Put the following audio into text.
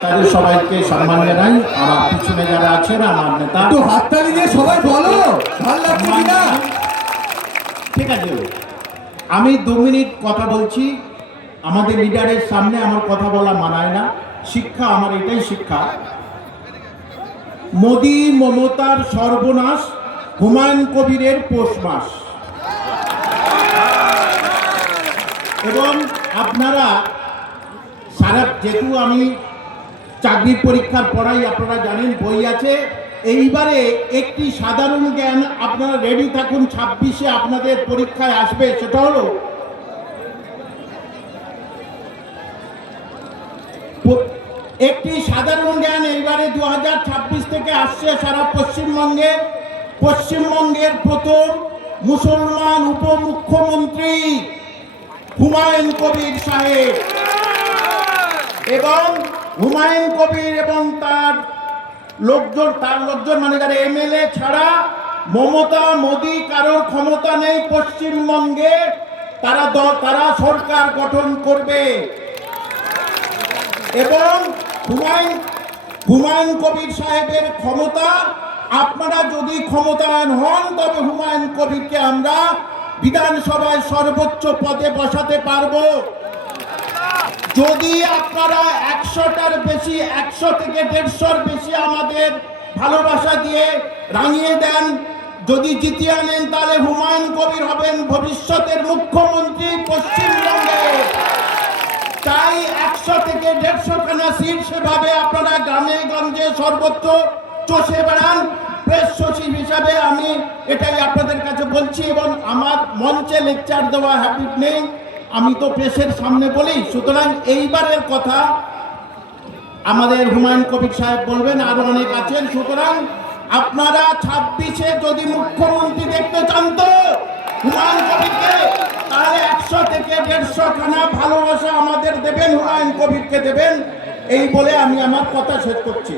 তাদের সবাইকে সম্মান জানাই। আমার পিছনে যারা আছেন আমার নেতা, একটু হাততালি দিয়ে সবাই বলো ভালো লাগছে কিনা। ঠিক আছে, আমি 2 মিনিট কথা বলছি। আমাদের লিডারের সামনে আমার কথা বলা মানায় না। শিক্ষা আমার এটাই শিক্ষা। মোদি মমতার সর্বনাশ, হুমায়ুন কবিরের পৌষ মাস। এবং আপনারা সারা, যেহেতু আমি চাকরির পরীক্ষার পড়াই, আপনারা জানেন বই আছে। এইবারে একটি সাধারণ জ্ঞান আপনারা রেডি থাকুন, 26-এ আপনাদের পরীক্ষায় আসবে। সেটা হলো একটি সাধারণ জ্ঞান এইবারে 2026 থেকে আসছে সারা পশ্চিমবঙ্গে। পশ্চিমবঙ্গের প্রথম মুসলমান উপমুখ্যমন্ত্রী হুমায়ুন কবির সাহেব। এবং হুমায়ুন কবির এবং তার লোকজন মানে যারা এমএলএ ছাড়া মমতা মোদি কারোর ক্ষমতা নেই পশ্চিমবঙ্গে। তারা সরকার গঠন করবে। এবং হুমায়ুন কবির সাহেবের ক্ষমতা, আপনারা যদি ক্ষমতায়ন হন তবে হুমায়ুন কবিরকে আমরা বিধানসভায় সর্বোচ্চ পদে বসাতে পারবো। যদি আপনারা 100টার বেশি, 100 থেকে 150-র বেশি আমাদের ভালোবাসা দিয়ে রাঙিয়ে দেন, যদি জিতিয়ে আনেন, তাহলে হুমায়ুন কবির হবেন ভবিষ্যতের মুখ্যমন্ত্রী পশ্চিমবঙ্গে। তাই 100 থেকে 150খানা সিট সেভাবে আপনারা গ্রামে গঞ্জে সর্বত্র চষে বেড়ান। প্রেস সচিব হিসাবে আমি এটাই আপনাদের কাছে বলছি। এবং আমার মঞ্চে লেকচার দেওয়া হ্যাবিট নেই, আমি তো প্রেসের সামনে বলি। সুতরাং এইবারের কথা আমাদের হুমায়ুন কবির সাহেব বলবেন, আরো অনেক আছেন। সুতরাং আপনারা 26-এ যদি মুখ্যমন্ত্রী দেখতে চান তো হুমায়ুন কবিরকে, তাহলে 100 থেকে 150খানা ভালোবাসা আমাদের দেবেন, হুমায়ুন কবিরকে দেবেন। এই বলে আমি আমার কথা শেষ করছি।